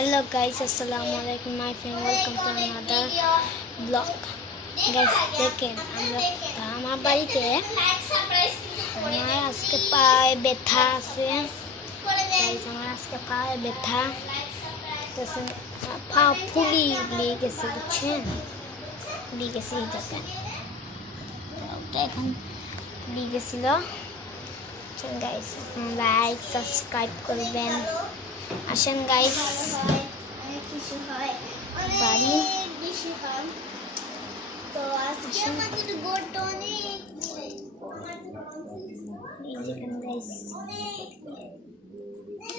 Hello guys, assalamu alaikum my friend, welcome to another vlog. Guys, দেখেন আমরা আমার বাড়িতে আমার আজকে পায়ে ব্যথা আছে। গাইস আমার আজকে পায়ে ব্যথা পা ফুলি গেছে, বুঝছেন? ফুলি গেছে এই দেখেন, ওটা এখন ফুলি গেছিল। গাইস লাইক সাবস্ক্রাইব করবেন, আসেন গাইস বাড়ি তো আজকে আমাদের গোটনে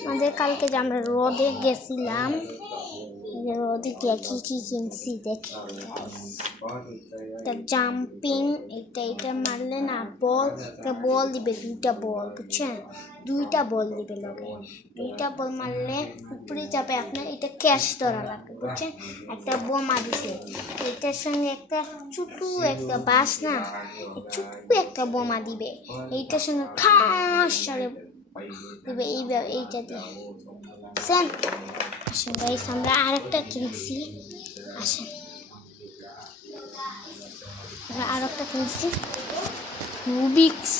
আমাদের কালকে যে আমরা রোদে গেছিলাম, রোদে গিয়ে কি কিনছি দেখেন গাইস। এটা জাম্পিং, এটা মারলে না বল দিবে, দুইটা বল, বুঝছেন? দুইটা বল দিবে লগে, দুইটা বল মারলে উপরে যাবে আপনার। এটা ক্যাশ ধরা লাগবে, বুঝছেন? একটা বোমা দিছে, এটার সঙ্গে একটা ছোটু একটা বাস না, ছোটু একটা বোমা দিবে, এইটার সঙ্গে খাস সারে দিবে এইটা দিয়ে। বুঝছেন? আসেন গাইস আমরা আরেকটা কিনছি, আসেন আরেকটা কিনছি রুবিক্স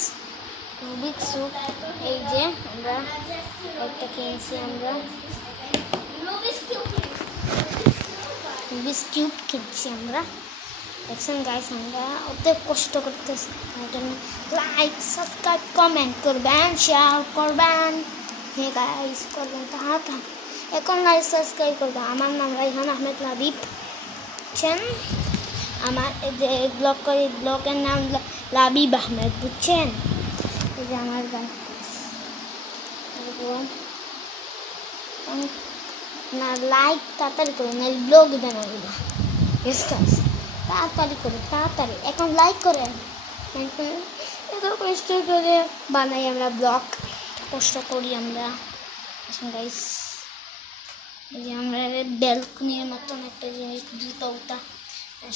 কিউব। এই যে আমরা একটা কিনছি, আমরা রুবিক্স কিউব কিনছি আমরা। দেখছেন গাইস আমরা অত কষ্ট করতেছি, তার জন্য লাইক সাবস্ক্রাইব কমেন্ট করবেন, শেয়ার করবেন। হ্যাঁ গাইস করবেন তাড়াতাড়ি, এখন গাইস সাবস্ক্রাইব করবেন। আমার নাম রাইহান আহমেদ লাবিব, বুঝছেন? আমার এই যে ব্লগ করি, ব্লগের নাম লাবিব আহমেদ, বুঝছেন? এই যে আমার না লাইক তাড়াতাড়ি করুন, না ব্লগ বানাবো না। তাড়াতাড়ি করুন, তাড়াতাড়ি এখন লাইক করেন, এত কষ্ট করে বানাই আমরা ব্লগ, কষ্ট করি আমরা। গাইস এই যে আমরা ব্যালকনির মতন একটা জিনিস, জুতা উতা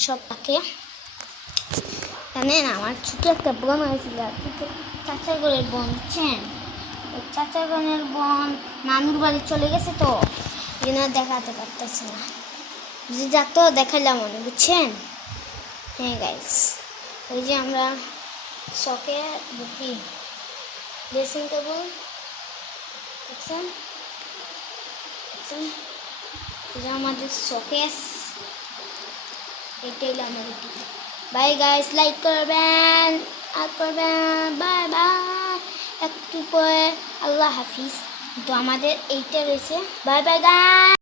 সব থাকে জানেন। আমার ছোট একটা বোন হয়েছিল, চাচার ঘরের বোন, বুঝছেন? চাচার বোনের বোন নানুর বাড়ি চলে গেছে, তো যেন দেখাতে পারতেছে না, যে যাতো দেখাইলাম অনেক, বুঝছেন? হ্যাঁ গাইস ওই যে আমরা শখে বুকি ড্রেসিং টেবিল, দেখছেন? এই যে আমাদের শোকেস, এটাই আমাদের টিভি। বাই গাইস, লাইক করবেন আর করবেন, বাই বাই। একটু পরে আল্লাহ হাফিজ। তো আমাদের এইটা রয়েছে, বাই বাই গাইস।